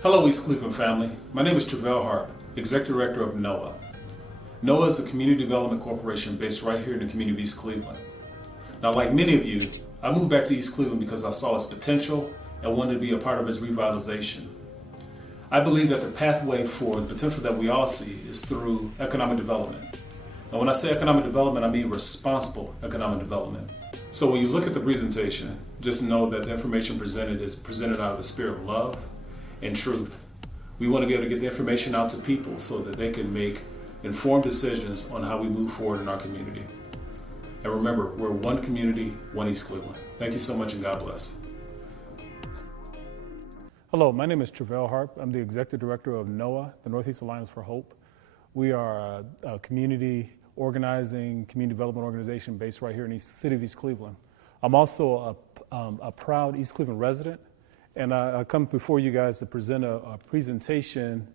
Hello, East Cleveland family. My name is Travell Harp, Executive Director of NOAA. NOAA is a community development corporation based right here in the community of East Cleveland. Now, like many of you, I moved back to East Cleveland because I saw its potential and wanted to be a part of its revitalization. I believe that the pathway for the potential that we all see is through economic development. And when I say economic development, I mean responsible economic development. So when you look at the presentation, just know that the information presented is presented out of the spirit of love and truth. We want to be able to get the information out to people so that they can make informed decisions on how we move forward in our community. And remember, we're one community, one East Cleveland. Thank you so much and God bless. Hello, my name is Travell Harp. I'm the Executive Director of NOAA, the Northeast Alliance for Hope. We are a community organizing, community development organization based right here in the city of East Cleveland. I'm also a proud East Cleveland resident, and I come before you guys to present a presentation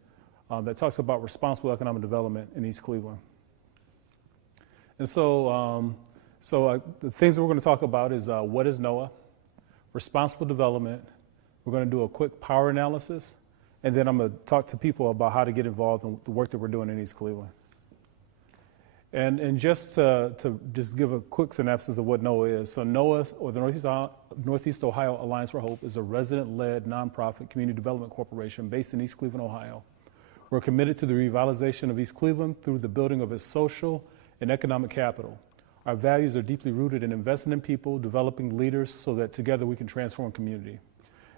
that talks about responsible economic development in East Cleveland. And so, the things that we're going to talk about is what is NOAA, responsible development. We're going to do a quick power analysis, and then I'm going to talk to people about how to get involved in the work that we're doing in East Cleveland. And just to just give a quick synopsis of what NOAA is. So NOAA, or the Northeast Ohio Alliance for Hope, is a resident-led nonprofit community development corporation based in East Cleveland, Ohio. We're committed to the revitalization of East Cleveland through the building of its social and economic capital. Our values are deeply rooted in investing in people, developing leaders so that together we can transform community.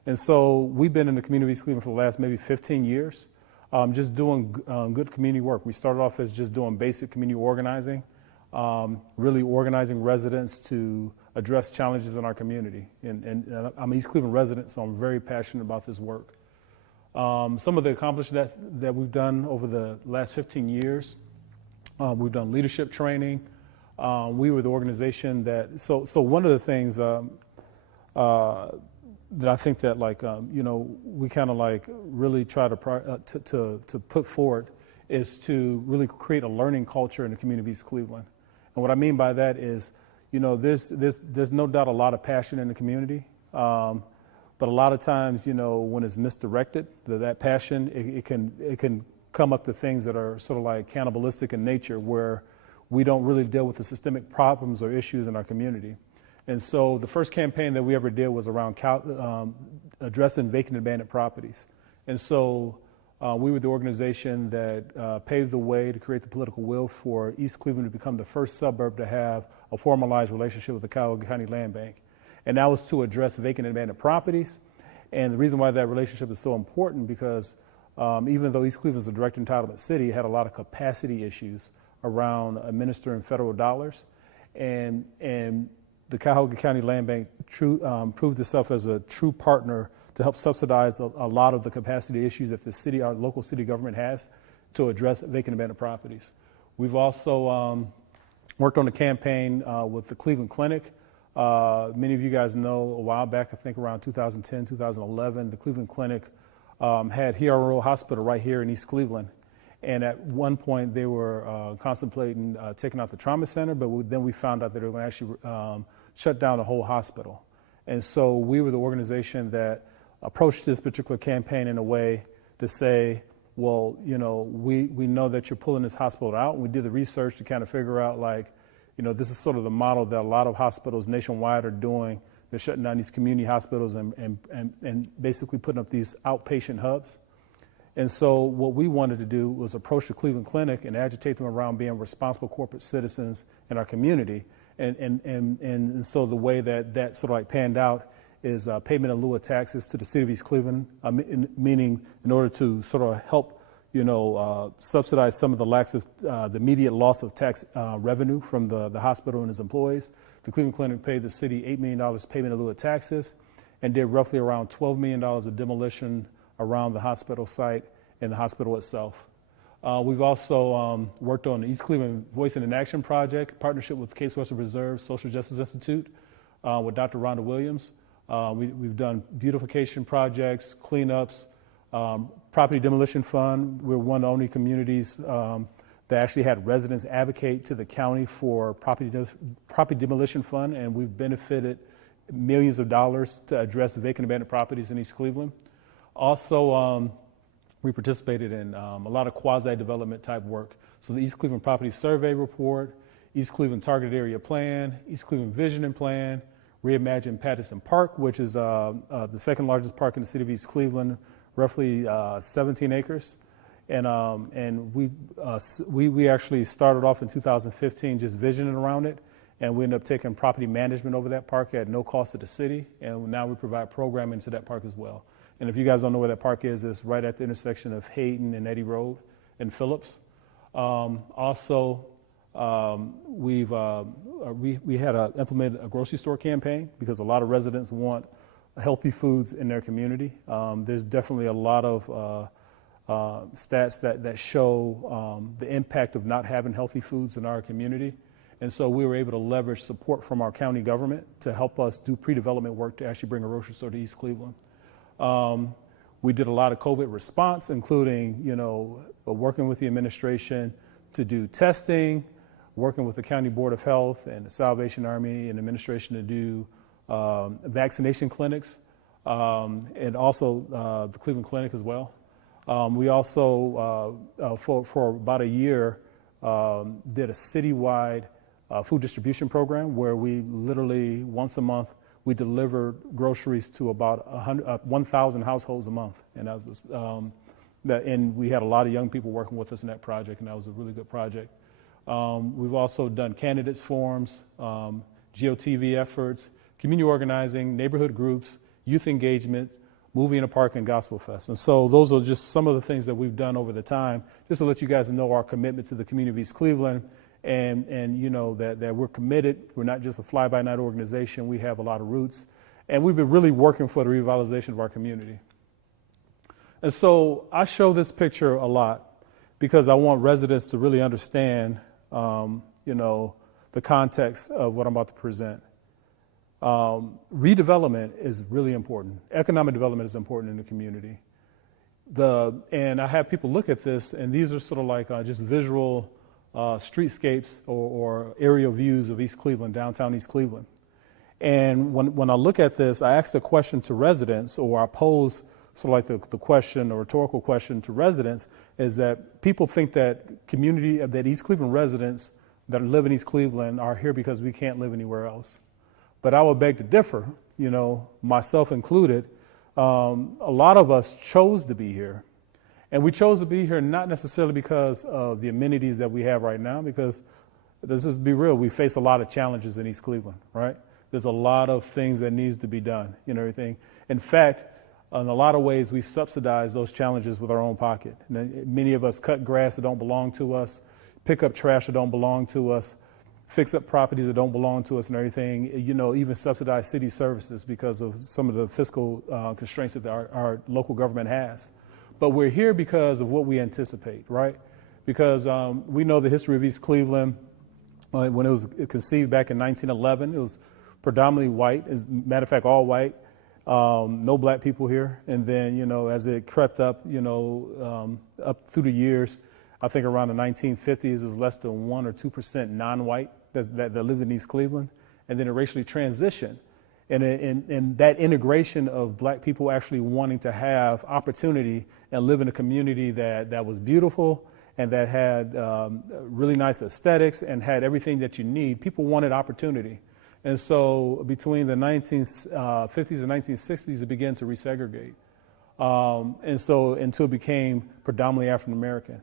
And so we've been in the community of East Cleveland for the last maybe 15 years. Just doing good community work. We started off as just doing basic community organizing, really organizing residents to address challenges in our community. And I'm an East Cleveland resident, so I'm very passionate about this work. Some of the accomplishments that we've done over the last 15 years, we've done leadership training. We were the organization that, so one of the things that I think that we kind of really try to put forward is to really create a learning culture in the community of East Cleveland. And what I mean by that is, there's no doubt a lot of passion in the community, but a lot of times, when it's misdirected, that passion, it can come up to things that are sort of like cannibalistic in nature, where we don't really deal with the systemic problems or issues in our community. And so the first campaign that we ever did was around addressing vacant and abandoned properties. And so we were the organization that paved the way to create the political will for East Cleveland to become the first suburb to have a formalized relationship with the Cuyahoga County Land Bank. And that was to address vacant and abandoned properties. And the reason why that relationship is so important because even though East Cleveland is a direct entitlement city, it had a lot of capacity issues around administering federal dollars. And the Cuyahoga County Land Bank proved itself as a true partner to help subsidize a lot of the capacity issues that the city, our local city government has to address vacant abandoned properties. We've also worked on a campaign with the Cleveland Clinic. Many of you guys know a while back, I think around 2010, 2011, the Cleveland Clinic had Hero Hospital right here in East Cleveland. And at one point, they were contemplating taking out the trauma center, but then we found out that they were going to actually shut down the whole hospital. And so we were the organization that approached this particular campaign in a way to say, well, we know that you're pulling this hospital out. And we did the research to kind of figure out, this is sort of the model that a lot of hospitals nationwide are doing. They're shutting down these community hospitals and basically putting up these outpatient hubs. And so what we wanted to do was approach the Cleveland Clinic and agitate them around being responsible corporate citizens in our community. And so the way that sort of panned out is payment in lieu of taxes to the city of East Cleveland, meaning in order to sort of help, subsidize some of the the immediate loss of tax revenue from the hospital and its employees. The Cleveland Clinic paid the city $8 million payment in lieu of taxes and did roughly around $12 million of demolition around the hospital site and the hospital itself. We've also worked on the East Cleveland Voice in Action Project, partnership with Case Western Reserve Social Justice Institute with Dr. Rhonda Williams. We've done beautification projects, cleanups, property demolition fund. We're one of the only communities that actually had residents advocate to the county for property demolition fund, and we've benefited millions of dollars to address vacant abandoned properties in East Cleveland. Also, we participated in a lot of quasi-development type work. So the East Cleveland Property Survey Report, East Cleveland Targeted Area Plan, East Cleveland Visioning Plan, Reimagine Patterson Park, which is the second largest park in the city of East Cleveland, roughly 17 acres. And we actually started off in 2015 just visioning around it, and we ended up taking property management over that park at no cost to the city, and now we provide programming to that park as well. And if you guys don't know where that park is, it's right at the intersection of Hayden and Eddy Road and Phillips. Also, we had implemented a grocery store campaign because a lot of residents want healthy foods in their community. There's definitely a lot of stats that show the impact of not having healthy foods in our community. And so we were able to leverage support from our county government to help us do pre-development work to actually bring a grocery store to East Cleveland. We did a lot of COVID response, including, working with the administration to do testing, working with the County Board of Health and the Salvation Army and administration to do vaccination clinics, and also the Cleveland Clinic as well. We also, for about a year, did a citywide food distribution program where we literally once a month we delivered groceries to about 1,000 households a month, and that was and we had a lot of young people working with us in that project, and that was a really good project. We've also done candidates forums, GOTV efforts, community organizing, neighborhood groups, youth engagement, movie in a park, and gospel fest. And so those are just some of the things that we've done over the time, just to let you guys know our commitment to the community of East Cleveland, and that we're committed. We're not just a fly-by-night organization. We have a lot of roots, and we've been really working for the revitalization of our community. And so I show this picture a lot because I want residents to really understand, the context of what I'm about to present. Redevelopment is really important. Economic development is important in the community. And I have people look at this, and these are sort of like just visual streetscapes or aerial views of East Cleveland, downtown East Cleveland. And when I look at this, I ask the question to residents, or I pose sort of like the question, a rhetorical question to residents, is that people think that East Cleveland residents that live in East Cleveland are here because we can't live anywhere else. But I would beg to differ, myself included. A lot of us chose to be here. And we chose to be here not necessarily because of the amenities that we have right now, because let's just be real, we face a lot of challenges in East Cleveland, right? There's a lot of things that needs to be done, everything. In fact, in a lot of ways, we subsidize those challenges with our own pocket. Many of us cut grass that don't belong to us, pick up trash that don't belong to us, fix up properties that don't belong to us and everything, even subsidize city services because of some of the fiscal constraints that our local government has. But we're here because of what we anticipate, right? Because we know the history of East Cleveland. When it was conceived back in 1911, it was predominantly white, as a matter of fact, all white, no black people here. And then, as it crept up, up through the years, I think around the 1950s, it was less than 1 or 2% non-white that lived in East Cleveland. And then it racially transitioned. And that integration of black people actually wanting to have opportunity and live in a community that was beautiful and that had really nice aesthetics and had everything that you need. People wanted opportunity. And so between the 1950s and 1960s, it began to resegregate. And so until it became predominantly African American.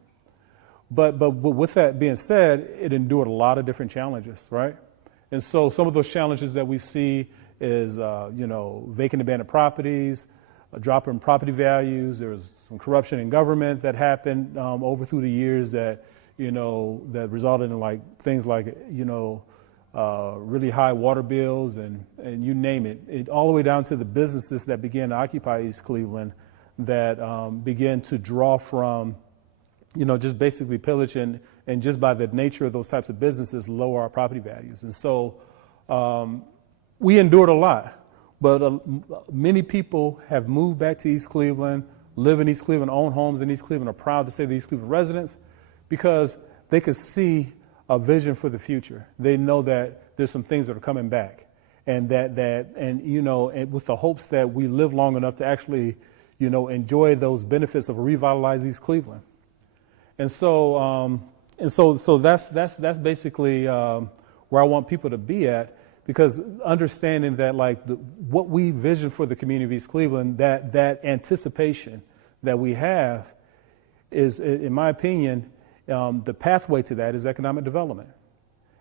But with that being said, it endured a lot of different challenges, right? And so some of those challenges that we see is, vacant abandoned properties, a drop in property values. There was some corruption in government that happened over through the years that resulted in things like really high water bills and you name it, all the way down to the businesses that began to occupy East Cleveland that began to draw from, just basically pillage and just by the nature of those types of businesses lower our property values. And so we endured a lot, but many people have moved back to East Cleveland, live in East Cleveland, own homes in East Cleveland, are proud to say they're East Cleveland residents because they could see a vision for the future. They know that there's some things that are coming back and and with the hopes that we live long enough to actually, enjoy those benefits of revitalized East Cleveland. And so that's basically where I want people to be at, because understanding that what we vision for the community of East Cleveland, that anticipation that we have is, in my opinion, the pathway to that is economic development.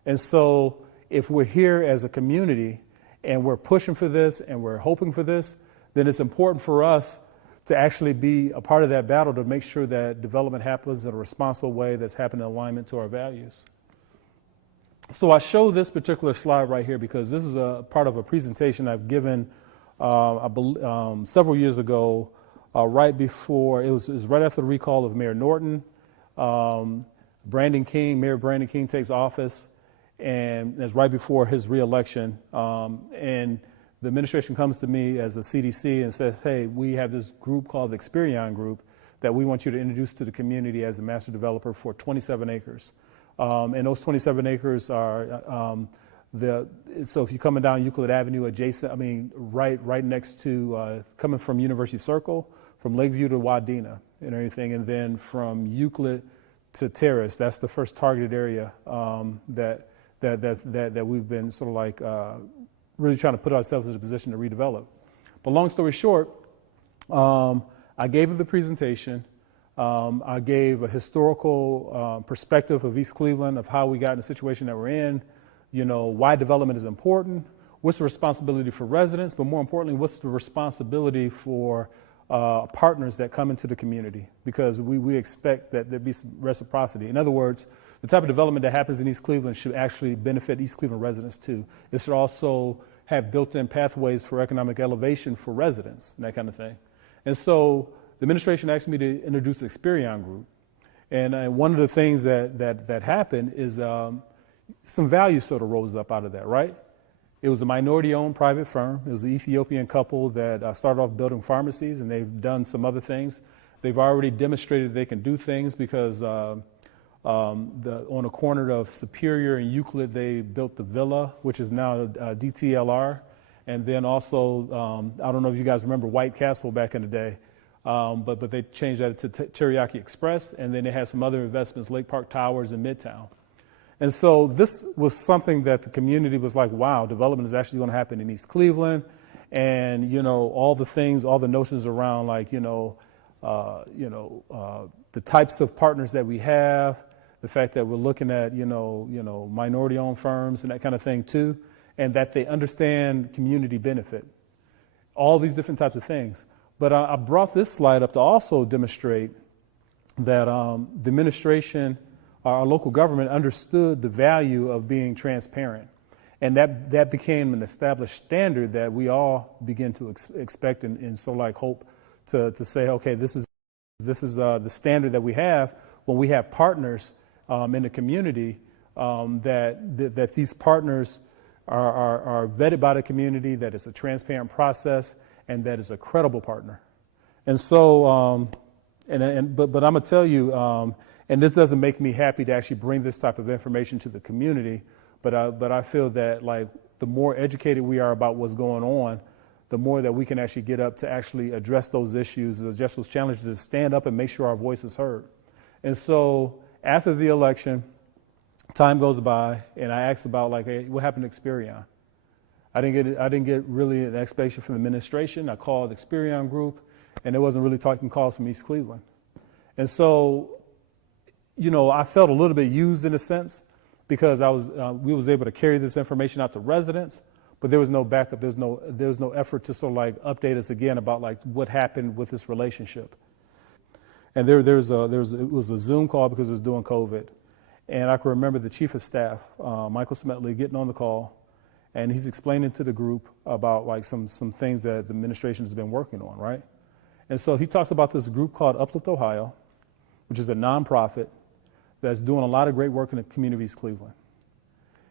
And so if we're here as a community and we're pushing for this and we're hoping for this, then it's important for us to actually be a part of that battle to make sure that development happens in a responsible way that's happening in alignment to our values. So I show this particular slide right here because this is a part of a presentation I've given several years ago, right before, it was right after the recall of Mayor Norton. Mayor Brandon King takes office, and it's right before his reelection. And the administration comes to me as a CDC and says, hey, we have this group called the Experion Group that we want you to introduce to the community as a master developer for 27 acres. And those 27 acres are so if you're coming down Euclid Avenue adjacent, right next to, coming from University Circle, from Lakeview to Wadena and everything, and then from Euclid to Terrace, that's the first targeted area that we've been sort of really trying to put ourselves in a position to redevelop. But long story short, I gave the presentation. I gave a historical perspective of East Cleveland, of how we got in the situation that we're in, why development is important, what's the responsibility for residents, but more importantly, what's the responsibility for partners that come into the community, because we expect that there be some reciprocity. In other words, the type of development that happens in East Cleveland should actually benefit East Cleveland residents too. It should also have built-in pathways for economic elevation for residents and that kind of thing. And so the administration asked me to introduce the Experion Group. And one of the things that happened is some value sort of rose up out of that, right? It was a minority-owned private firm. It was an Ethiopian couple that started off building pharmacies, and they've done some other things. They've already demonstrated they can do things because on a corner of Superior and Euclid, they built the Villa, which is now DTLR. And then also, I don't know if you guys remember White Castle back in the day, but they changed that to Teriyaki Express, and then they had some other investments, Lake Park Towers in Midtown. And so this was something that the community was like, wow, development is actually going to happen in East Cleveland. And, all the things, all the notions around the types of partners that we have, the fact that we're looking at, minority-owned firms and that kind of thing too, and that they understand community benefit, all these different types of things. But I brought this slide up to also demonstrate that the administration, our local government, understood the value of being transparent. And that became an established standard that we all begin to expect and so hope to say, okay, this is the standard that we have when we have partners in the community, that these partners are vetted by the community, that it's a transparent process, and that is a credible partner. And so, but I'm gonna tell you, and this doesn't make me happy to actually bring this type of information to the community, but I feel that the more educated we are about what's going on, the more that we can actually get up to actually address those issues, address those challenges, and stand up and make sure our voice is heard. And so after the election, time goes by, and I asked about hey, what happened to Experion? I didn't get really an explanation from the administration. I called Experion Group, and there wasn't really taking calls from East Cleveland. And so, I felt a little bit used in a sense, because we was able to carry this information out to residents, but there was no backup. There was no effort to sort of update us again about what happened with this relationship. And it was a Zoom call because it was during COVID, and I can remember the chief of staff, Michael Smetley, getting on the call, and he's explaining to the group about some things that the administration has been working on, right? And so he talks about this group called Uplift Ohio, which is a nonprofit that's doing a lot of great work in the community of East Cleveland.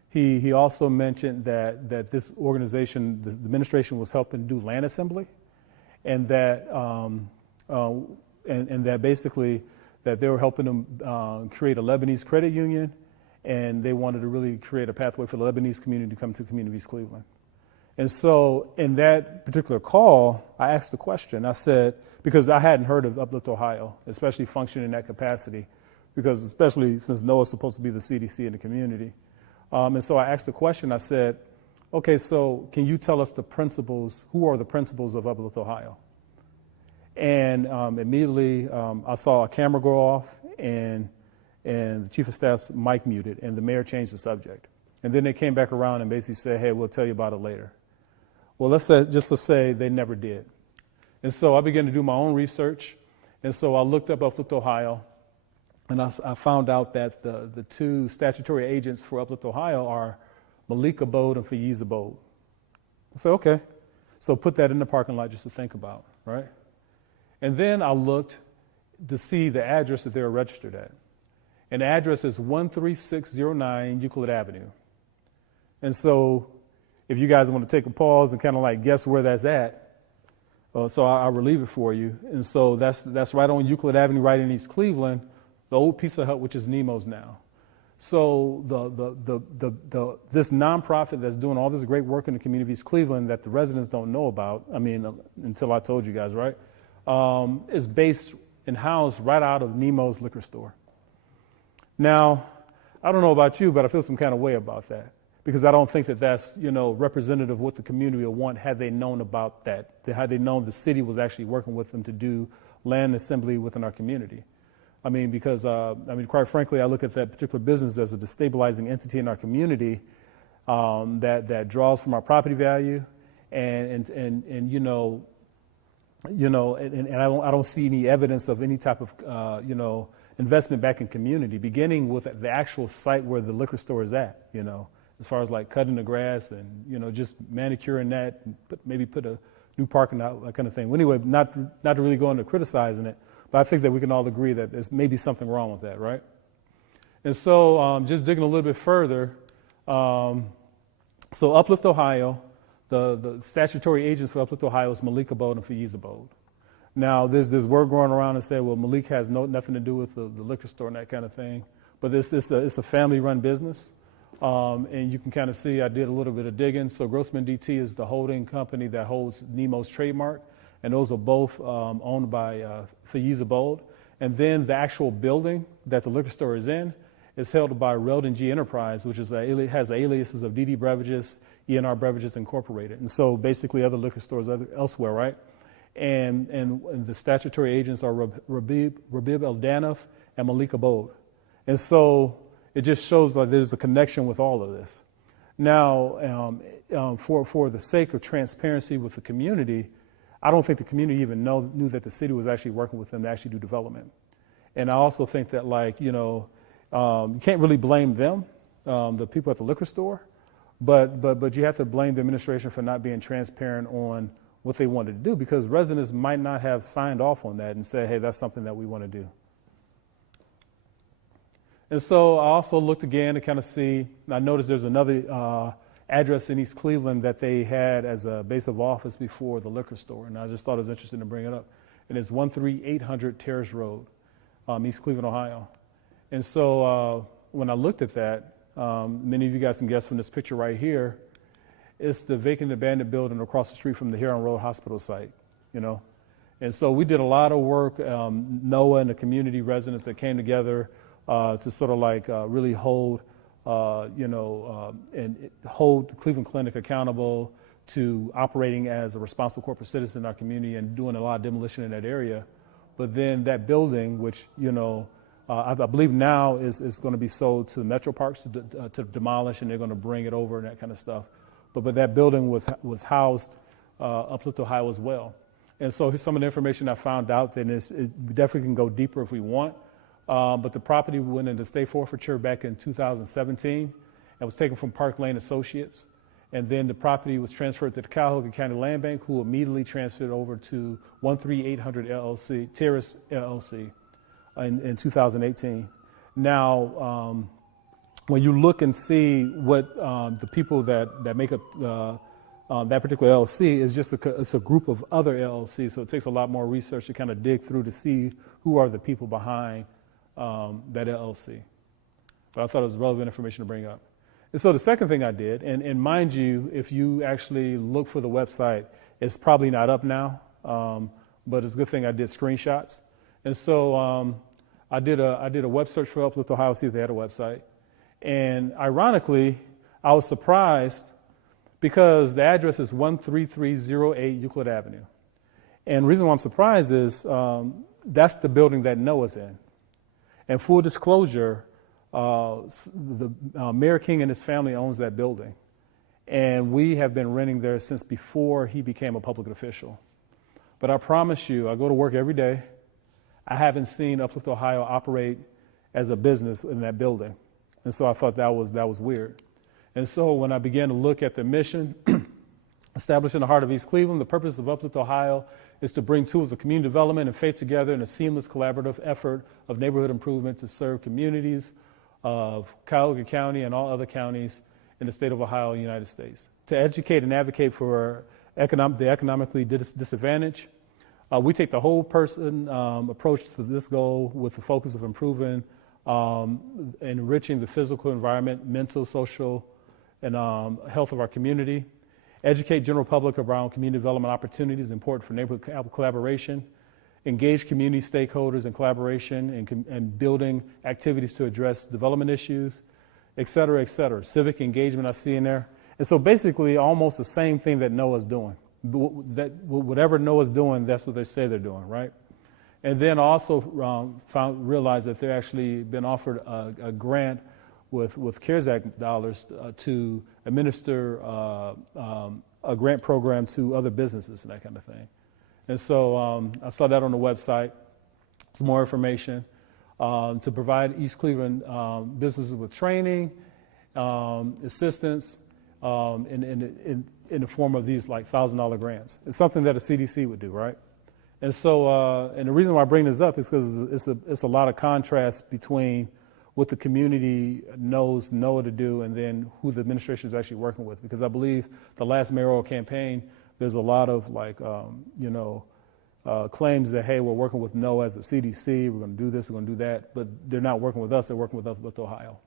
He also mentioned that this organization, the administration, was helping do land assembly, and that that basically that they were helping them create a Lebanese credit union, and they wanted to really create a pathway for the Lebanese community to come to the community of East Cleveland. And so in that particular call, I asked the question. I said, because I hadn't heard of Uplift Ohio, especially functioning in that capacity, because especially since NOAA's supposed to be the CDC in the community. And so I asked the question. I said, okay, so can you tell us the principles, who are the principals of Uplift Ohio? And immediately I saw a camera go off and the chief of staff's mic muted, and the mayor changed the subject. And then they came back around and basically said, hey, we'll tell you about it later. Well, let's say they never did. And so I began to do my own research. And so I looked up Uplift Ohio, and I found out that the two statutory agents for Uplift Ohio are Malik Abode and Faiz Abode. I said, okay. So put that in the parking lot just to think about, right? And then I looked to see the address that they were registered at. And the address is 13609 Euclid Avenue. And so if you guys want to take a pause and kind of like guess where that's at, so I'll relieve it for you. And so that's right on Euclid Avenue, right in East Cleveland, the old Pizza Hut, which is Nemo's now. So this nonprofit that's doing all this great work in the community of East Cleveland that the residents don't know about, I mean, until I told you guys, right, is based and housed right out of Nemo's liquor store. Now, I don't know about you, but I feel some kind of way about that, because I don't think that that's, representative of what the community would want had they known about that, had they known the city was actually working with them to do land assembly within our community. I mean, because, quite frankly, I look at that particular business as a destabilizing entity in our community that draws from our property value, and I don't see any evidence of any type of, investment back in community, beginning with the actual site where the liquor store is at, as far as like cutting the grass and, just manicuring that, and maybe put a new parking lot, that kind of thing. Well, anyway, not to really go into criticizing it, but I think that we can all agree that there's maybe something wrong with that, right? And so just digging a little bit further, so Uplift Ohio, the statutory agents for Uplift Ohio is Malik Abode and Faiz Abode. Now, there's this word going around and say, well, Malik has nothing to do with the liquor store and that kind of thing, but it's a family-run business. And you can kind of see I did a little bit of digging. So Grossman DT is the holding company that holds Nemo's trademark, and those are both owned by Faiz Abode. And then the actual building that the liquor store is in is held by Reldon G Enterprise, which is has aliases of DD Beverages, ENR Beverages Incorporated. And so basically other liquor stores elsewhere, right? And the statutory agents are Rabib Eldanov and Malik Abode. And so it just shows like there's a connection with all of this. Now, for the sake of transparency with the community, I don't think the community even knew that the city was actually working with them to actually do development. And I also think that, you can't really blame them, the people at the liquor store, but you have to blame the administration for not being transparent on what they wanted to do, because residents might not have signed off on that and said, hey, that's something that we want to do. And so I also looked again to kind of see, I noticed there's another address in East Cleveland that they had as a base of office before the liquor store, and I just thought it was interesting to bring it up. And it's 13800 Terrace Road, East Cleveland, Ohio. And so when I looked at that, many of you guys can guess from this picture right here, it's the vacant abandoned building across the street from the Huron Road Hospital site, And so we did a lot of work, NOAA and the community residents that came together to sort of really hold, and hold the Cleveland Clinic accountable to operating as a responsible corporate citizen in our community and doing a lot of demolition in that area. But then that building, which, I believe now is going to be sold to the Metro Parks to demolish, and they're going to bring it over and that kind of stuff. But that building was housed Uplift Ohio as well. And so here's some of the information I found out. Then we definitely can go deeper if we want. But the property went into state forfeiture back in 2017 and was taken from Park Lane Associates. And then the property was transferred to the Cuyahoga County Land Bank, who immediately transferred it over to 13800 LLC, Terrace LLC in 2018. Now, when you look and see what the people that make up that particular LLC is it's a group of other LLCs, so it takes a lot more research to kind of dig through to see who are the people behind that LLC. But I thought it was relevant information to bring up. And so the second thing I did, and mind you, if you actually look for the website, it's probably not up now, but it's a good thing I did screenshots. And so I did a web search for Uplift Ohio, see if they had a website. And ironically, I was surprised because the address is 13308 Euclid Avenue. And the reason why I'm surprised is that's the building that Noah's in. And full disclosure, Mayor King and his family owns that building. And we have been renting there since before he became a public official. But I promise you, I go to work every day. I haven't seen Uplift Ohio operate as a business in that building. And so I thought that was weird. And so when I began to look at the mission, established in the heart of East Cleveland, the purpose of Uplift Ohio is to bring tools of community development and faith together in a seamless collaborative effort of neighborhood improvement to serve communities of Cuyahoga County and all other counties in the state of Ohio, United States. To educate and advocate for the economically disadvantaged. We take the whole person approach to this goal with the focus of improving and enriching the physical environment, mental, social, and health of our community. Educate general public around community development opportunities important for neighborhood collaboration. Engage community stakeholders in collaboration and building activities to address development issues, et cetera, et cetera. Civic engagement I see in there. And so basically almost the same thing that Noah's doing. Whatever Noah's doing, that's what they say they're doing, right? And then also realized that they're actually been offered a grant with CARES Act dollars to administer a grant program to other businesses and that kind of thing. And so I saw that on the website. Some more information to provide East Cleveland businesses with training, assistance in the form of these like $1,000 grants. It's something that a CDC would do, right? And so, and the reason why I bring this up is because it's a lot of contrast between what the community knows Noah to do and then who the administration is actually working with. Because I believe the last mayoral campaign, there's a lot of like, claims that, hey, we're working with Noah as a CDC, we're going to do this, we're going to do that, but they're not working with us, they're working with Ohio.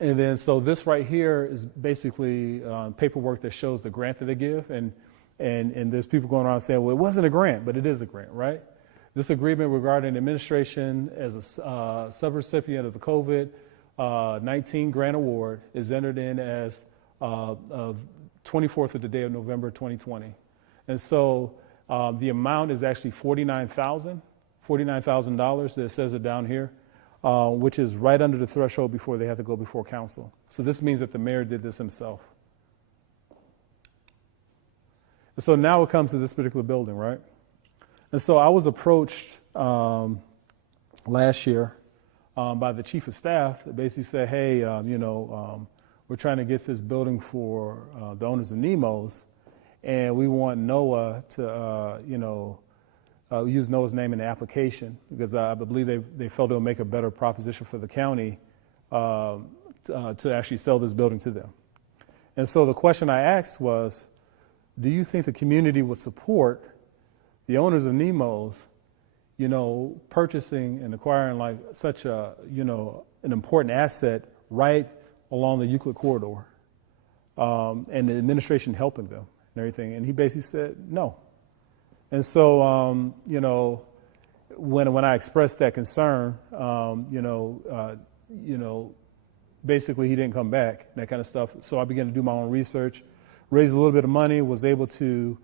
And then, so this right here is basically paperwork that shows the grant that they give, and there's people going around saying, well, it wasn't a grant, but it is a grant, right? This agreement regarding administration as a subrecipient of the COVID-19 grant award is entered in as of 24th of the day of November 2020. And so the amount is actually $49,000. It says it down here, which is right under the threshold before they have to go before council. So this means that the mayor did this himself. And so now it comes to this particular building, right? And so I was approached last year by the chief of staff that basically said, hey, we're trying to get this building for the owners of Nemo's, and we want Noah to, use Noah's name in the application because I believe they felt it would make a better proposition for the county to actually sell this building to them. And so the question I asked was, do you think the community would support the owners of Nemo's, purchasing and acquiring like such a, an important asset right along the Euclid corridor, and the administration helping them and everything? And he basically said no. And so, when I expressed that concern, basically he didn't come back, that kind of stuff. So I began to do my own research, raise a little bit of money, was able to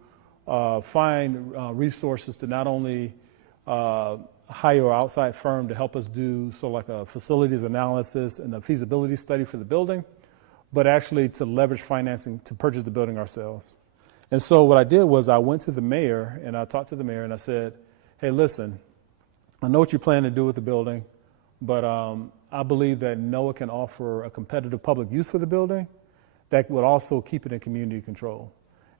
find resources to not only hire an outside firm to help us do like a facilities analysis and a feasibility study for the building, but actually to leverage financing to purchase the building ourselves. And so what I did was I went to the mayor and I talked to the mayor and I said, hey, listen, I know what you plan to do with the building, but I believe that Noah can offer a competitive public use for the building that would also keep it in community control.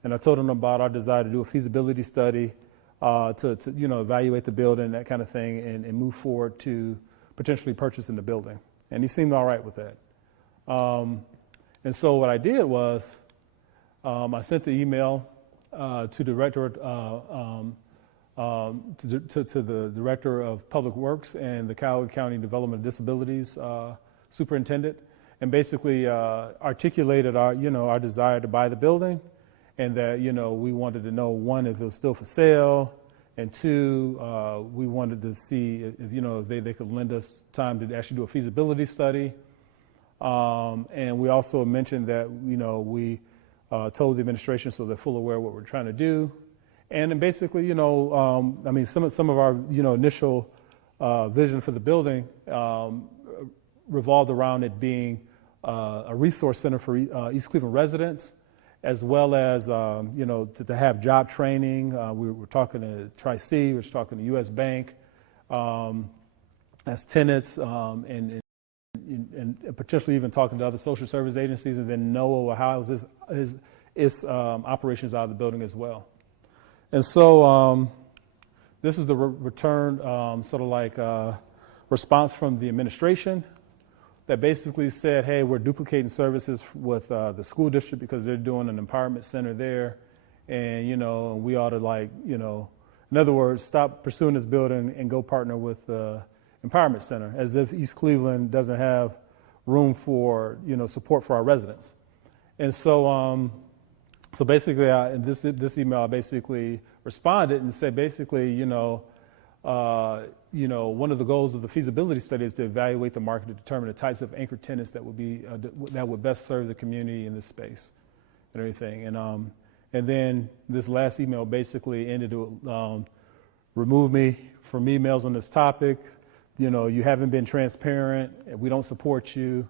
And I told him about our desire to do a feasibility study to evaluate the building, that kind of thing, and move forward to potentially purchasing the building. And he seemed all right with that. And so what I did was I sent the email to the director to the director of Public Works and the Cuyahoga County Development and Disabilities superintendent, and basically articulated our desire to buy the building, and that we wanted to know, one, if it was still for sale, and two, we wanted to see if they could lend us time to actually do a feasibility study. And we also mentioned that we told the administration so they're full aware of what we're trying to do. And then basically, some of our initial vision for the building revolved around it being a resource center for East Cleveland residents, as well as to have job training. We were talking to Tri-C, we were talking to U.S. Bank as tenants, and potentially even talking to other social service agencies, and then NOAA will house its operations out of the building as well. And so this is the return, response from the administration that basically said, hey, we're duplicating services with the school district because they're doing an empowerment center there. And, we ought to in other words, stop pursuing this building and go partner with the empowerment center, as if East Cleveland doesn't have room for, support for our residents. And so, so basically, in this email, I basically responded and said, basically, one of the goals of the feasibility study is to evaluate the market to determine the types of anchor tenants that would best serve the community in this space and everything. And then this last email basically ended with remove me from emails on this topic. You haven't been transparent. We don't support you,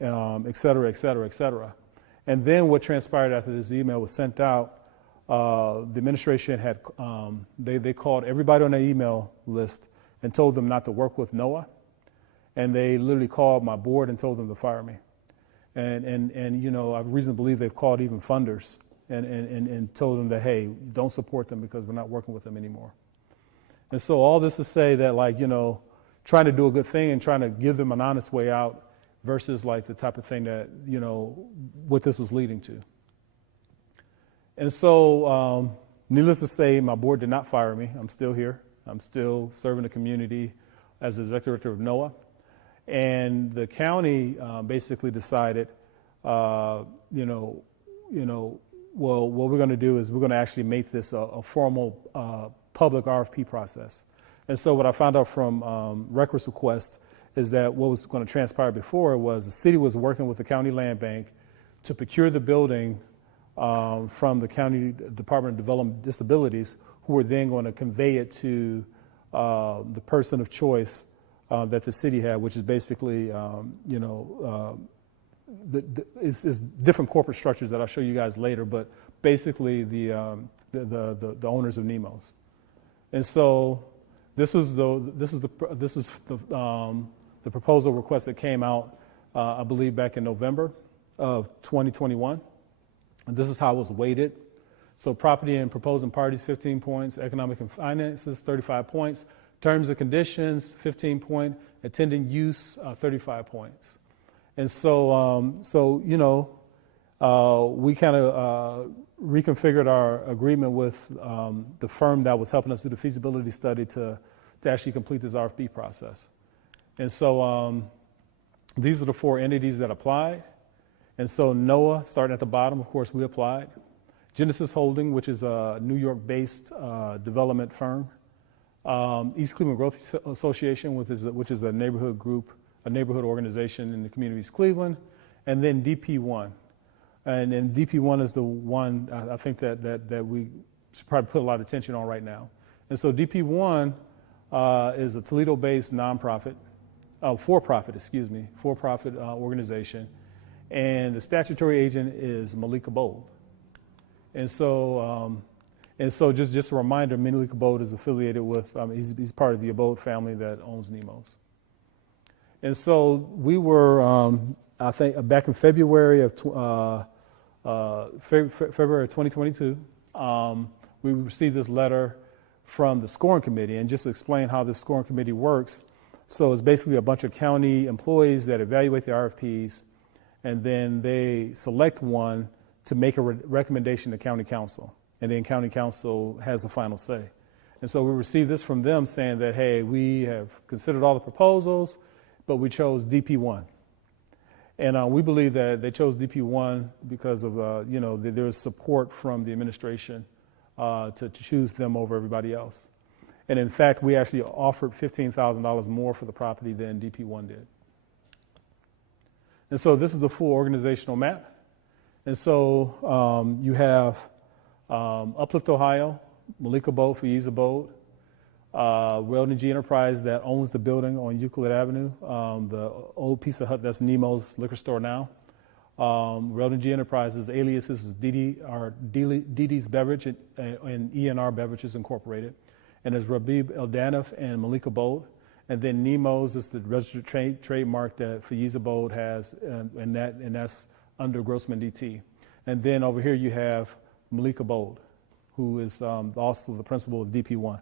et cetera, et cetera, et cetera. And then what transpired after this email was sent out, the administration had, they called everybody on their email list and told them not to work with NOAA. And they literally called my board and told them to fire me. And I have reason to believe they've called even funders and told them that, hey, don't support them because we're not working with them anymore. And so all this to say that, trying to do a good thing and trying to give them an honest way out versus the type of thing that, what this was leading to. And so, needless to say, my board did not fire me. I'm still here. I'm still serving the community as the executive director of NOAA. And the county basically decided, well, what we're going to do is we're going to actually make this a formal public RFP process. And so what I found out from records request is that what was going to transpire before was the city was working with the county land bank to procure the building from the County Department of Development Disabilities, who were then going to convey it to the person of choice that the city had, which is basically, is different corporate structures that I'll show you guys later, but basically the owners of Nemo's. And so this is the proposal request that came out, I believe, back in November of 2021. And this is how it was weighted. So property and proposing parties, 15 points. Economic and finances, 35 points. Terms and conditions, 15 points. Attending use, 35 points. And so, we kind of reconfigured our agreement with the firm that was helping us do the feasibility study to actually complete this RFP process. And so these are the four entities that applied. And so NOAA, starting at the bottom, of course, we applied. Genesis Holding, which is a New York-based development firm. East Cleveland Growth Association, which is a neighborhood group, a neighborhood organization in the community of East Cleveland. And then DP1. And then DP1 is the one I think that we should probably put a lot of attention on right now. And so DP1 is a Toledo-based nonprofit, for-profit organization. And the statutory agent is Malika Bold. And so just a reminder, Malika Bold is affiliated with, he's part of the Abode family that owns Nemo's. And so we were, I think, back in February of 2022, we received this letter from the scoring committee. And just to explain how the scoring committee works, so it's basically a bunch of county employees that evaluate the RFPs, and then they select one to make a recommendation to county council. And then county council has the final say. And so we received this from them saying that, hey, we have considered all the proposals, but we chose DP1. And we believe that they chose DP1 because of, there was support from the administration to choose them over everybody else. And in fact, we actually offered $15,000 more for the property than DP1 did. And so this is the full organizational map. And so you have Uplift, Ohio, Malika Boat, Faiza Boat, Weldon G Enterprise that owns the building on Euclid Avenue, the old Pizza Hut that's Nemo's liquor store now. Weldon G Enterprises aliases is DD's Beverage and ENR Beverages Incorporated. And there's Rabib Eldanif and Malika Boat. And then Nemo's is the registered trademark that Faiza Boat has, and that's under Grossman DT. And then over here you have Malika Boat, who is also the principal of DP1.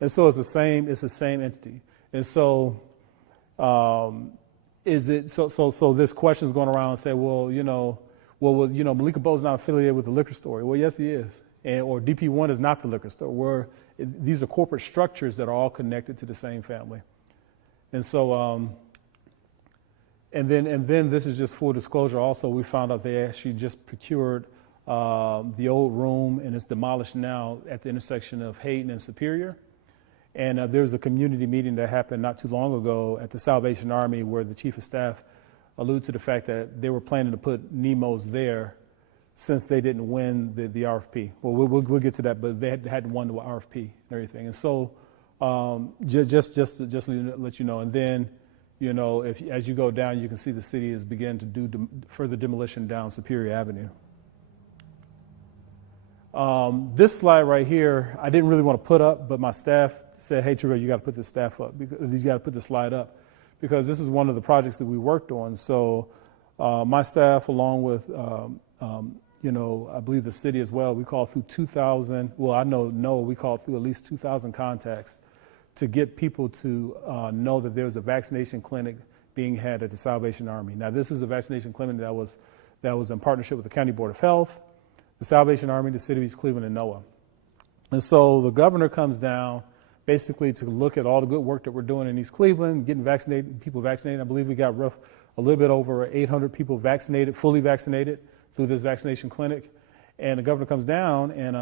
And so it's the same entity. And so so this question is going around and say, Malika Boat's not affiliated with the liquor store. Well, yes, he is. Or DP1 is not the liquor store. These are corporate structures that are all connected to the same family. And so, and then this is just full disclosure. Also, we found out they actually just procured the old room, and it's demolished now at the intersection of Hayden and Superior. And there was a community meeting that happened not too long ago at the Salvation Army where the chief of staff alluded to the fact that they were planning to put Nemo's there since they didn't win the RFP. Well, we'll get to that, but they hadn't won the RFP and everything. And so just to let you know. And then, as you go down, you can see the city is beginning to do further demolition down Superior Avenue. This slide right here, I didn't really want to put up, but my staff said, "Hey, Trevor, you got to put this staff up. You got to put the slide up because this is one of the projects that we worked on." So my staff, along with I believe the city as well, we called through 2,000. Well, I know we called through at least 2,000 contacts to get people to know that there was a vaccination clinic being had at the Salvation Army. Now, this is a vaccination clinic that was in partnership with the County Board of Health, the Salvation Army, the City of East Cleveland, and NOAA. And so the governor comes down basically to look at all the good work that we're doing in East Cleveland, getting people vaccinated. I believe we got a little bit over 800 people vaccinated, fully vaccinated through this vaccination clinic. And the governor comes down and,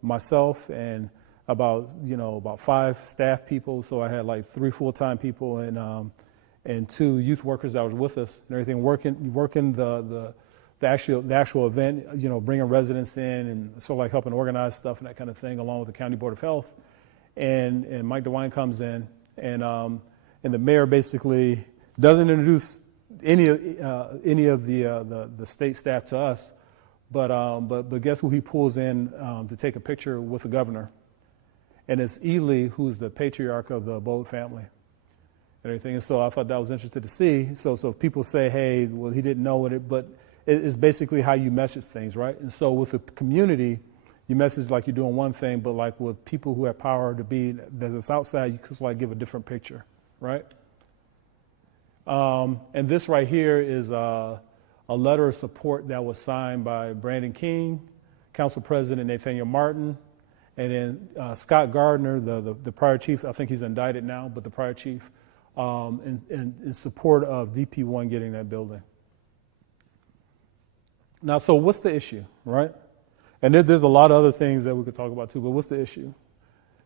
myself and about 5 staff people. So I had like 3 full-time people and 2 youth workers that was with us and everything, working the actual event, bringing residents in and sort of like helping organize stuff and that kind of thing, along with the County Board of Health. And Mike DeWine comes in, and the mayor basically doesn't introduce any of the state staff to us, but guess who he pulls in to take a picture with the governor, and it's Ely, who's the patriarch of the Boat family, and everything. And so I thought that was interesting to see. So if people say, "Hey, well, he didn't know it," but it's basically how you message things, right? And so with the community, you message like you're doing one thing, but like with people who have power to be that's outside, you just like give a different picture, right? And this right here is a letter of support that was signed by Brandon King, Council President Nathaniel Martin, and then Scott Gardner, the prior chief. I think he's indicted now, but the prior chief, in support of DP1 getting that building. Now, so what's the issue, right? And there's a lot of other things that we could talk about too, but what's the issue?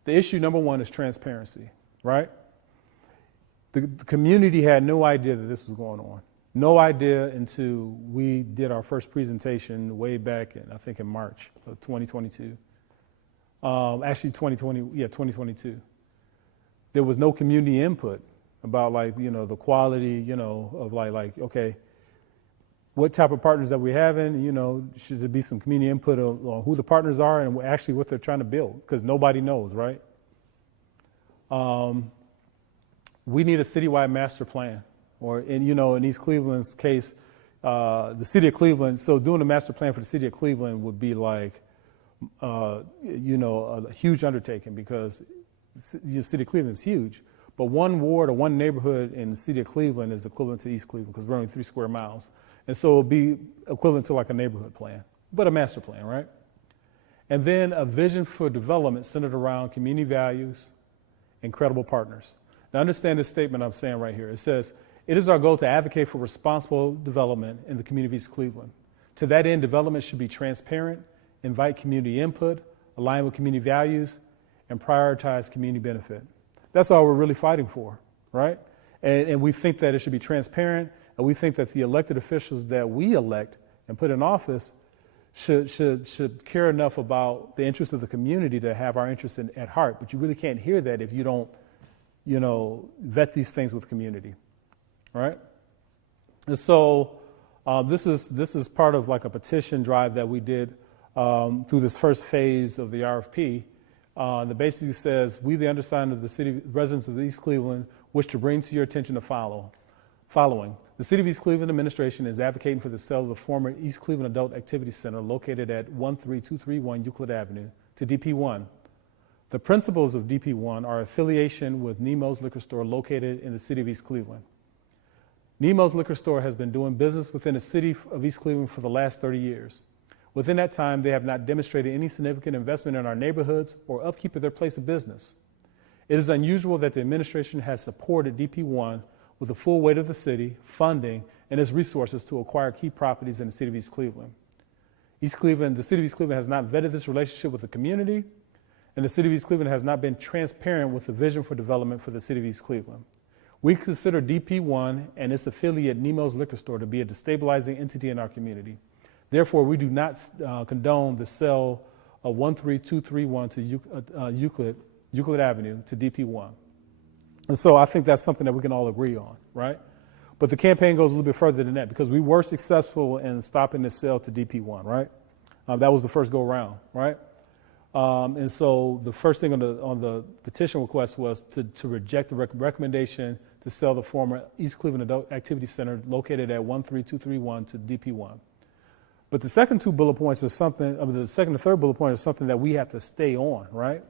The issue, number one, is transparency, right? The community had no idea that this was going on. No idea until we did our first presentation way back in March of 2022. Actually 2022. There was no community input about the quality, of like, okay, what type of partners that we having, should there be some community input on who the partners are and actually what they're trying to build, because nobody knows, right? We need a citywide master plan, or in East Cleveland's case, the city of Cleveland. So doing a master plan for the city of Cleveland would be like, a huge undertaking, because the city of Cleveland is huge. But one ward or one neighborhood in the city of Cleveland is equivalent to East Cleveland, because we're only 3 square miles. And so it'll be equivalent to like a neighborhood plan, but a master plan, right? And then a vision for development centered around community values and credible partners. Now understand this statement I'm saying right here. It says, It is our goal to advocate for responsible development in the community of East Cleveland. To that end, development should be transparent, invite community input, align with community values, and prioritize community benefit. That's all we're really fighting for, right? And we think that it should be transparent, and we think that the elected officials that we elect and put in office should care enough about the interests of the community to have our interests at heart. But you really can't hear that if you don't, vet these things with the community, right? And so this is part of like a petition drive that we did through this first phase of the RFP. That basically says, we, the undersigned of the city residents of East Cleveland, wish to bring to your attention the following. The City of East Cleveland administration is advocating for the sale of the former East Cleveland Adult Activity Center located at 13231 Euclid Avenue to DP1. The principals of DP1 are affiliation with Nemo's liquor store located in the City of East Cleveland. Nemo's liquor store has been doing business within the City of East Cleveland for the last 30 years. Within that time, they have not demonstrated any significant investment in our neighborhoods or upkeep of their place of business. It is unusual that the administration has supported DP1 with the full weight of the city, funding, and its resources to acquire key properties in the City of East Cleveland. The City of East Cleveland has not vetted this relationship with the community, and the City of East Cleveland has not been transparent with the vision for development for the City of East Cleveland. We consider DP1 and its affiliate Nemo's Liquor Store to be a destabilizing entity in our community. Therefore, we do not condone the sale of 13231 to Euclid Avenue to DP1. And so I think that's something that we can all agree on, right? But the campaign goes a little bit further than that because we were successful in stopping the sale to DP1, right? That was the first go round, right? And so the first thing on the petition request was to reject the recommendation to sell the former East Cleveland Adult Activity Center located at 13231 to DP1. But the second two bullet points are something, the second and third bullet point is something that we have to stay on, right?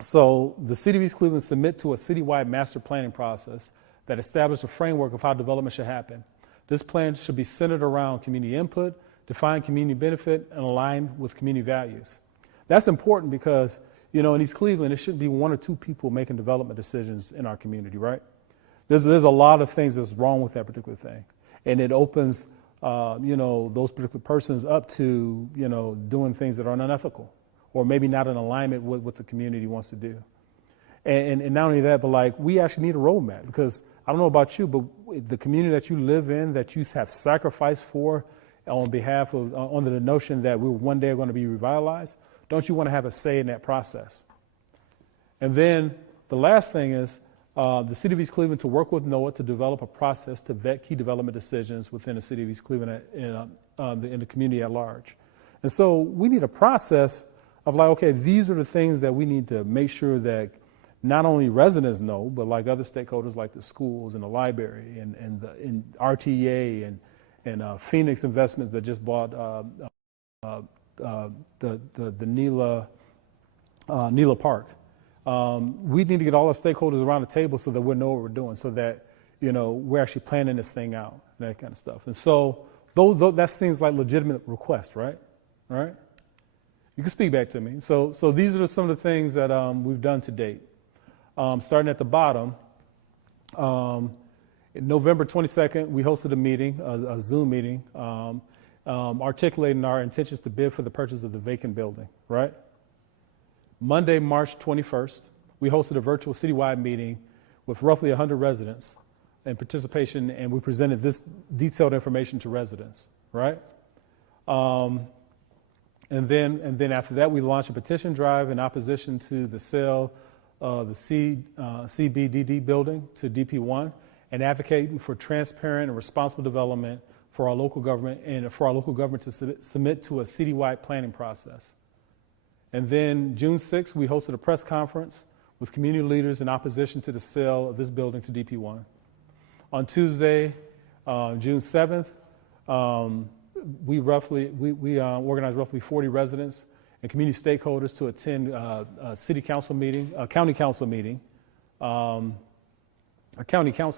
So the City of East Cleveland submit to a citywide master planning process that establishes a framework of how development should happen. This plan should be centered around community input, define community benefit, and align with community values. That's important because, in East Cleveland, it shouldn't be one or two people making development decisions in our community, right? There's a lot of things that's wrong with that particular thing. And it opens, those particular persons up to, doing things that are unethical or maybe not in alignment with what the community wants to do. And not only that, but like we actually need a roadmap because I don't know about you, but the community that you live in, that you have sacrificed for on behalf of, under the notion that we're one day going to be revitalized, don't you want to have a say in that process? And then the last thing is the City of East Cleveland to work with NOAA to develop a process to vet key development decisions within the City of East Cleveland in the community at large. And so we need a process of like, okay, these are the things that we need to make sure that not only residents know, but like other stakeholders like the schools and the library and RTA and Phoenix Investments that just bought the Nila Park. We need to get all our stakeholders around the table so that we know what we're doing, so that we're actually planning this thing out, that kind of stuff. And so that seems like legitimate request, right? Right? You can speak back to me. So these are some of the things that we've done to date. Starting at the bottom, November 22nd, we hosted a meeting, a Zoom meeting, articulating our intentions to bid for the purchase of the vacant building, right? Monday, March 21st, we hosted a virtual citywide meeting with roughly 100 residents in participation, and we presented this detailed information to residents, right? And then after that, we launched a petition drive in opposition to the sale of the CBDD building to DP1 and advocating for transparent and responsible development for our local government and for our local government to submit to a citywide planning process. And then June 6th, we hosted a press conference with community leaders in opposition to the sale of this building to DP1. On Tuesday, June 7th, we organized roughly 40 residents and community stakeholders to attend a county council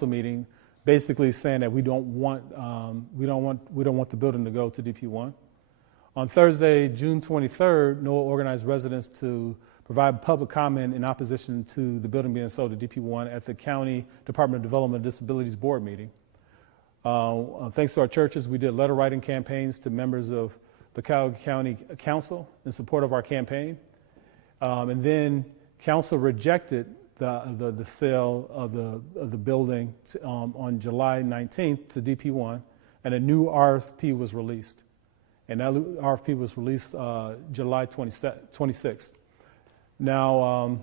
meeting, basically saying that we don't want the building to go to DP1. On Thursday, June 23rd, NOAA organized residents to provide public comment in opposition to the building being sold to DP1 at the County Department of Development and Disabilities Board meeting. Thanks to our churches, we did letter writing campaigns to members of the Cuyahoga County Council in support of our campaign. And then council rejected the sale of the building on July 19th to DP1, and a new RFP was released. And that RFP was released July 26th. Now,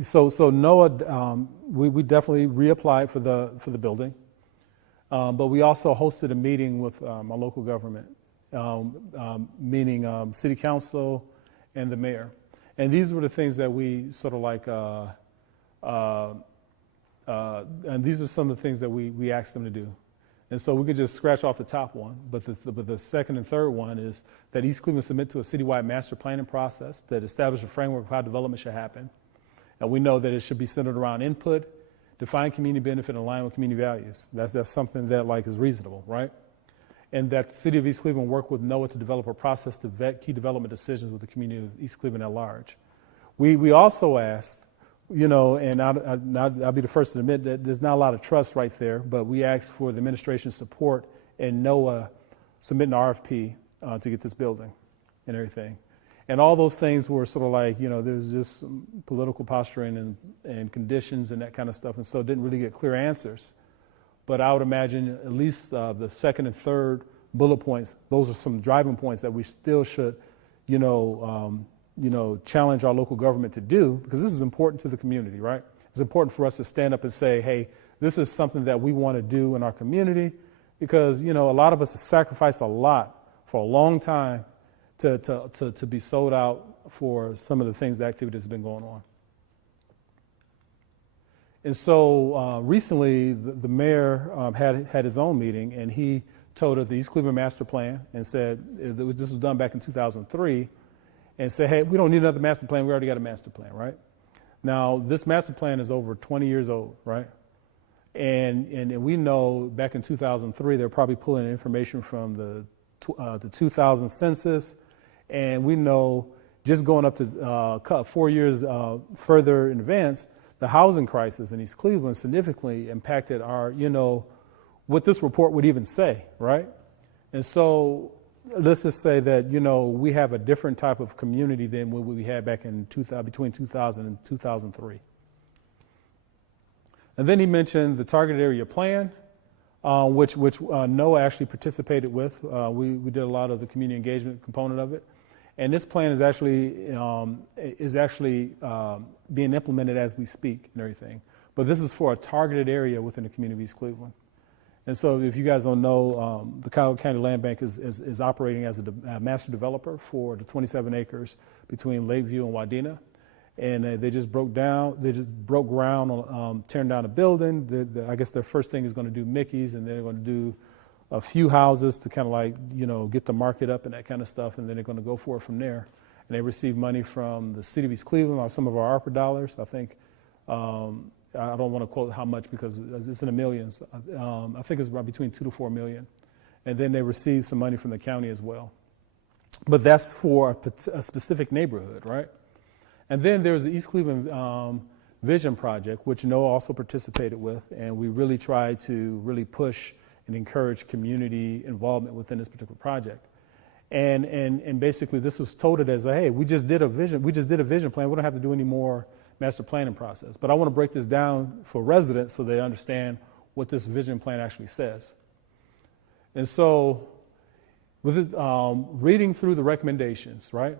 so NOAA, we definitely reapplied for the building, but we also hosted a meeting with my local government, meaning city council and the mayor. And these were the things that we sort of like, and these are some of the things that we asked them to do. And so we could just scratch off the top one, but the second and third one is that East Cleveland submit to a citywide master planning process that establishes a framework of how development should happen. And we know that it should be centered around input, define community benefit, and align with community values. That's something that like is reasonable, right? And that the city of East Cleveland work with NOAA to develop a process to vet key development decisions with the community of East Cleveland at large. We also asked, you know, and I'll be the first to admit that there's not a lot of trust right there, but we asked for the administration's support and NOAA submitting an RFP to get this building and everything. And all those things were sort of like, you know, there's just some political posturing and conditions and that kind of stuff, and so didn't really get clear answers. But I would imagine at least the second and third bullet points, those are some driving points that we still should, challenge our local government to do, because this is important to the community, right? It's important for us to stand up and say, hey, this is something that we want to do in our community, because, you know, a lot of us have sacrificed a lot for a long time to be sold out for some of the things, the activities that have been going on. And so recently, the mayor had his own meeting, and he told her the East Cleveland Master Plan and said, this was done back in 2003, and said, hey, we don't need another master plan. We already got a master plan, right? Now, this master plan is over 20 years old, right? And we know back in 2003, they're probably pulling information from the 2000 census, and we know just going up to 4 years further in advance, the housing crisis in East Cleveland significantly impacted our, what this report would even say, right? And so let's just say that, we have a different type of community than what we had back in between 2000 and 2003. And then he mentioned the target area plan, which NOAA actually participated with. We did a lot of the community engagement component of it. And this plan is actually being implemented as we speak and everything. But this is for a targeted area within the community of East Cleveland. And so if you guys don't know, the Cuyahoga County Land Bank is operating as a master developer for the 27 acres between Lakeview and Wadena. And they just broke ground on tearing down a building. I guess their first thing is going to do Mickey's, and they're going to do a few houses to kind of like, get the market up and that kind of stuff, and then they're going to go for it from there. And they receive money from the city of East Cleveland or some of our ARPA dollars. I think, I don't want to quote how much because it's in the millions. I think it's about between 2 to 4 million. And then they receive some money from the county as well. But that's for a specific neighborhood, right? And then there's the East Cleveland Vision Project, which NOAA also participated with, and we really tried to really push and encourage community involvement within this particular project. And basically this was touted as, hey, we just did a vision plan. We don't have to do any more master planning process. But I want to break this down for residents so they understand what this vision plan actually says. And so with it, reading through the recommendations, right?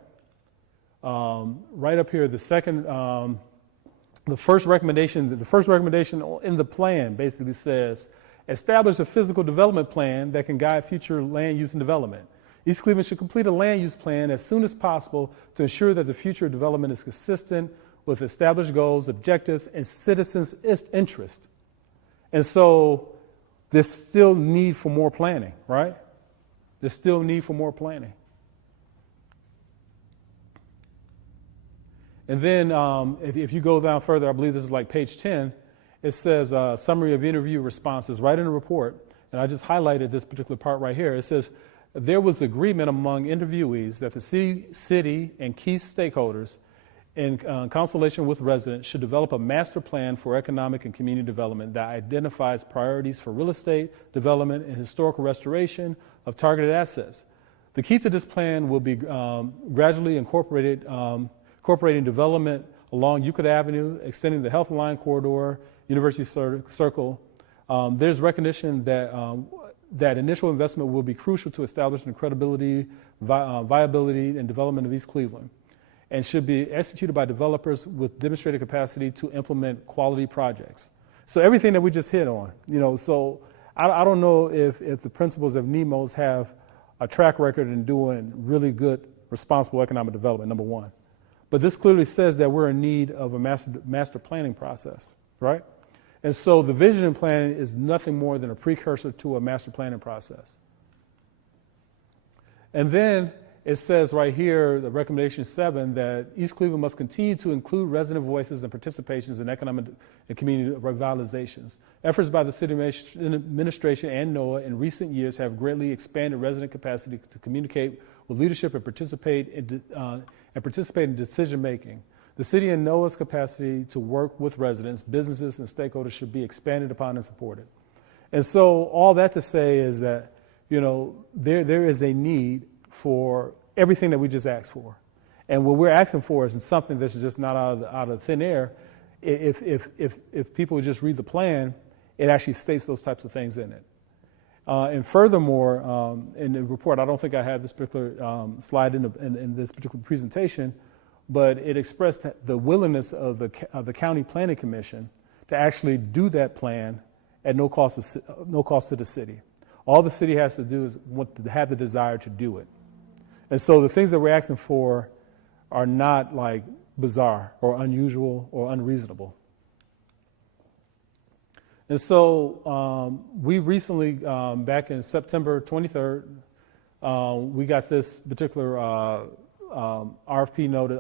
Right up here, the first recommendation in the plan basically says, establish a physical development plan that can guide future land use and development. East Cleveland should complete a land use plan as soon as possible to ensure that the future development is consistent with established goals, objectives, and citizens' interest. And so there's still need for more planning, right? There's still need for more planning. And then if you go down further, I believe this is like page 10, it says summary of interview responses right in the report. And I just highlighted this particular part right here. It says, there was agreement among interviewees that the city and key stakeholders in consultation with residents, should develop a master plan for economic and community development that identifies priorities for real estate development and historical restoration of targeted assets. The key to this plan will be gradually incorporating development along Euclid Avenue, extending the Health Line Corridor, University Circle. There's recognition that initial investment will be crucial to establishing the credibility, viability, and development of East Cleveland, and should be executed by developers with demonstrated capacity to implement quality projects. So everything that we just hit on, so I don't know if the principals of Nemo's have a track record in doing really good, responsible economic development, number one. But this clearly says that we're in need of a master planning process, right? And so the vision plan is nothing more than a precursor to a master planning process. And then it says right here, the recommendation 7, that East Cleveland must continue to include resident voices and participations in economic and community revitalizations. Efforts by the city administration and NOAA in recent years have greatly expanded resident capacity to communicate with leadership and participate in decision making. The city and NOAA's capacity to work with residents, businesses, and stakeholders should be expanded upon and supported. And so all that to say is that, there is a need for everything that we just asked for. And what we're asking for is something that's just not out of thin air. If people just read the plan, it actually states those types of things in it. And furthermore, in the report, I don't think I had this particular slide in this particular presentation, but it expressed the willingness of the County Planning Commission to actually do that plan at no cost to the city. All the city has to do is have the desire to do it. And so the things that we're asking for are not like bizarre or unusual or unreasonable. And so we recently, back in September 23rd, we got this particular RFP notice,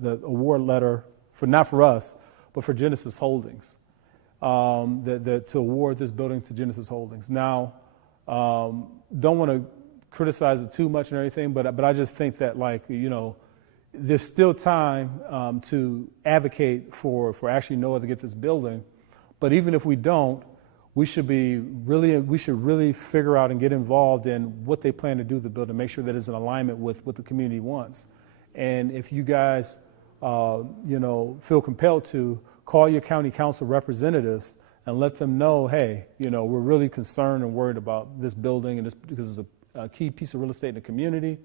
the award letter not for us, but for Genesis Holdings, to award this building to Genesis Holdings. Now, don't want to criticize it too much and everything, but I just think that there's still time to advocate for actually NOAA to get this building. But even if we don't, we should really figure out and get involved in what they plan to do to the building, make sure that it's in alignment with what the community wants. And if you guys, feel compelled to, call your county council representatives and let them know, hey, we're really concerned and worried about this building and this because it's a key piece of real estate in the community,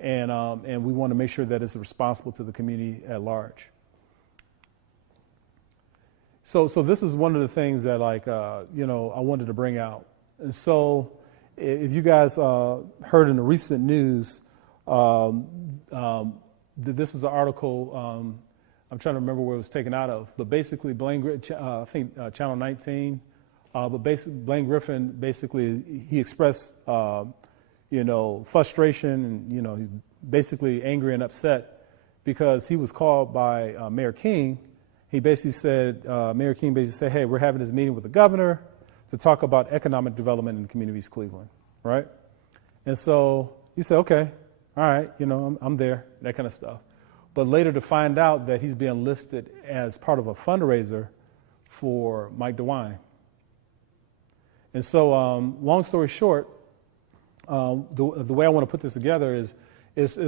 and we want to make sure that it's responsible to the community at large. So this is one of the things that I wanted to bring out. And so if you guys heard in the recent news, this is an article, I'm trying to remember where it was taken out of, but basically I think Channel 19, but basically Blaine Griffin, he expressed, frustration and, he's basically angry and upset because he was called by Mayor King. He basically said, Mayor King basically said, hey, we're having this meeting with the governor to talk about economic development in the community of East Cleveland, right? And so he said, okay, all right, I'm there, that kind of stuff. But later to find out that he's being listed as part of a fundraiser for Mike DeWine. And so long story short, the way I want to put this together is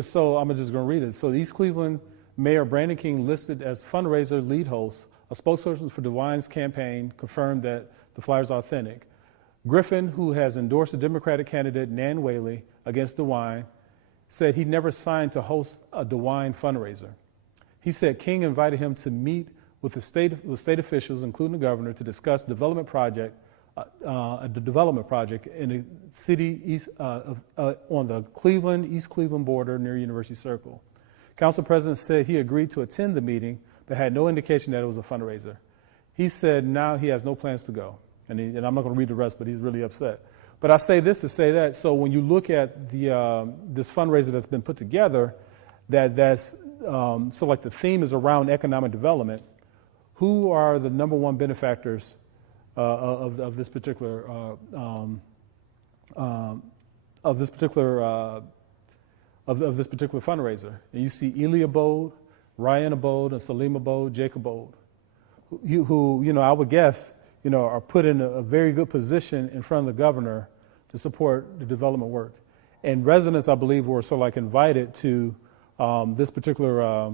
so I'm just going to read it. So the East Cleveland Mayor Brandon King listed as fundraiser lead host, a spokesperson for DeWine's campaign confirmed that the flyers are authentic. Griffin, who has endorsed the Democratic candidate Nan Whaley against DeWine, said he never signed to host a DeWine fundraiser. He said King invited him to meet with state officials, including the governor, to discuss a development project in the city east on the East Cleveland border near University Circle. Council President said he agreed to attend the meeting, but had no indication that it was a fundraiser. He said now he has no plans to go. And I'm not going to read the rest, but he's really upset. But I say this to say that, so when you look at this fundraiser that's been put together, that's the theme is around economic development. Who are the number one benefactors of this particular fundraiser? And you see Elia Bode, Ryan Abode and Salim Abode, Jacob Abode, who I would guess, are put in a very good position in front of the governor to support the development work. And residents, I believe, were sort of like invited to this particular,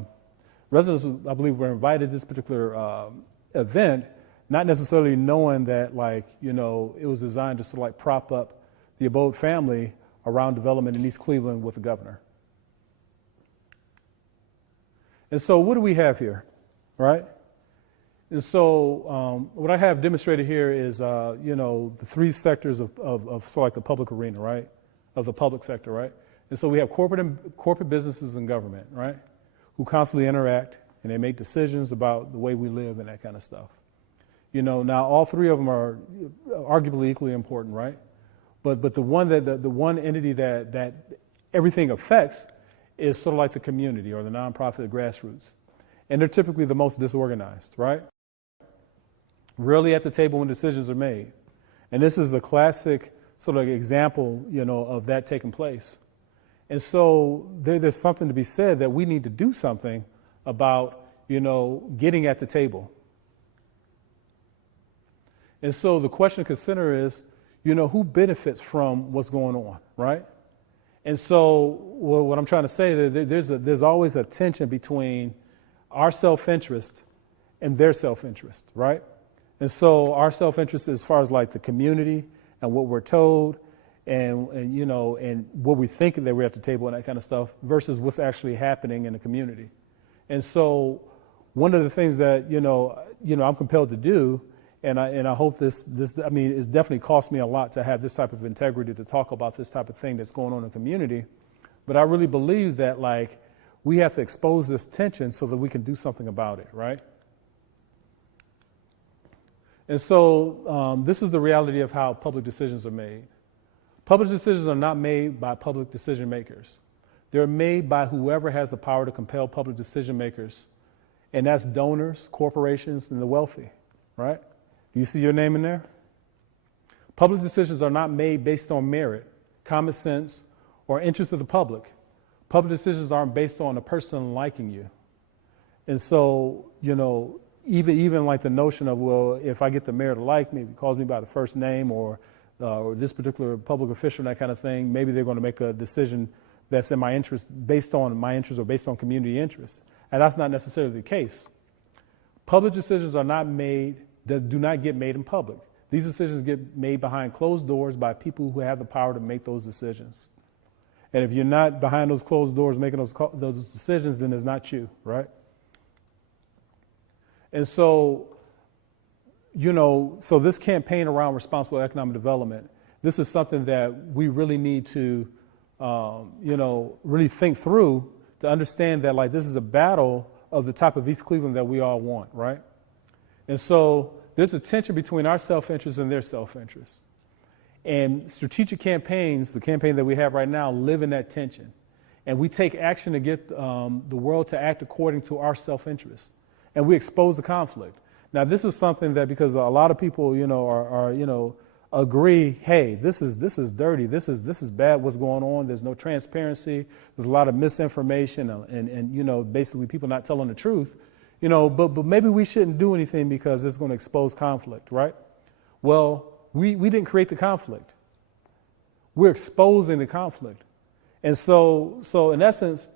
residents, I believe, were invited to this particular event, not necessarily knowing that, it was designed to sort of like prop up the Abode family around development in East Cleveland with the governor. And so what do we have here, right? And so what I have demonstrated here is, the three sectors of sort of like the public arena, right? Of the public sector, right? And so we have corporate businesses and government, right? Who constantly interact and they make decisions about the way we live and that kind of stuff. Now all three of them are arguably equally important, right? But the one the one entity that everything affects is sort of like the community or the nonprofit, the grassroots. And they're typically the most disorganized, right? Rarely at the table when decisions are made. And this is a classic sort of example, of that taking place. And so there's something to be said that we need to do something about, getting at the table. And so the question to consider is, who benefits from what's going on, right? And so what I'm trying to say, there's always a tension between our self-interest and their self-interest, right? And so our self-interest as far as like the community and what we're told and what we think that we're at the table and that kind of stuff versus what's actually happening in the community. And so one of the things that, I'm compelled to do, and I hope it's definitely cost me a lot to have this type of integrity to talk about this type of thing that's going on in the community. But I really believe that we have to expose this tension so that we can do something about it, right? And so this is the reality of how public decisions are made. Public decisions are not made by public decision makers. They're made by whoever has the power to compel public decision makers, and that's donors, corporations, and the wealthy, right? Do you see your name in there? Public decisions are not made based on merit, common sense, or interest of the public. Public decisions aren't based on a person liking you. And so, even like the notion of, well, if I get the mayor to like me, if he calls me by the first name or this particular public official, that kind of thing, maybe they're going to make a decision that's in my interest, based on my interest or based on community interest. And that's not necessarily the case. Public decisions are not made, that do not get made in public. These decisions get made behind closed doors by people who have the power to make those decisions. And if you're not behind those closed doors making those decisions, then it's not you, right? And so, so this campaign around responsible economic development, this is something that we really need to, really think through to understand that this is a battle of the type of East Cleveland that we all want, right? And so there's a tension between our self-interest and their self-interest. And strategic campaigns, the campaign that we have right now, live in that tension. And we take action to get the world to act according to our self-interest. And we expose the conflict. Now, this is something that, because a lot of people, agree, hey, this is dirty, this is bad, what's going on, there's no transparency, there's a lot of misinformation and basically people not telling the truth, but maybe we shouldn't do anything because it's going to expose conflict, right? Well, we didn't create the conflict. We're exposing the conflict. And so in essence,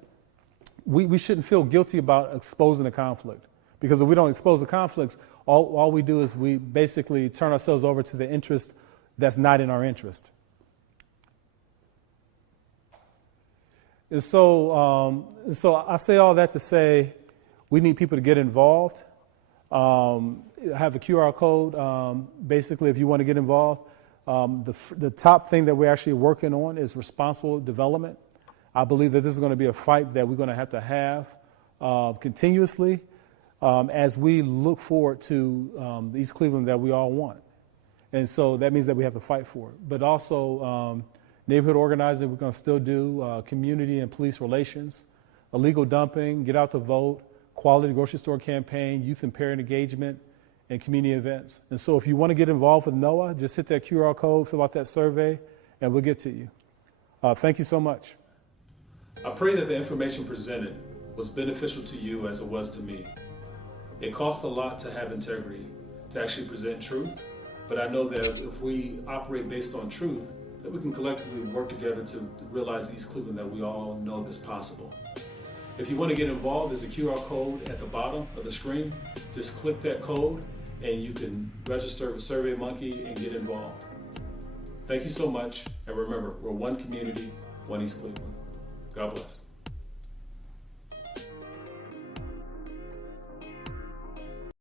we shouldn't feel guilty about exposing the conflict, because if we don't expose the conflicts, all we do is we basically turn ourselves over to the interest that's not in our interest. And so I say all that to say we need people to get involved. Have a QR code. Basically, if you want to get involved, the top thing that we're actually working on is responsible development. I believe that this is going to be a fight that we're going to have continuously as we look forward to the East Cleveland that we all want. And so that means that we have to fight for it. But also neighborhood organizing, we're going to still do community and police relations, illegal dumping, get out to vote, quality grocery store campaign, youth and parent engagement, and community events. And so if you want to get involved with NOAA, just hit that QR code, fill out that survey, and we'll get to you. Thank you so much. I pray that the information presented was was beneficial to you as it was to me. It costs a lot to have integrity, to actually present truth, but I know that if we operate based on truth, that we can collectively work together to realize East Cleveland that we all know is possible. If you want to get involved, there's a QR code at the bottom of the screen. Just click that code and you can register with SurveyMonkey and get involved. Thank you so much, and remember, we're one community, one East Cleveland. God bless.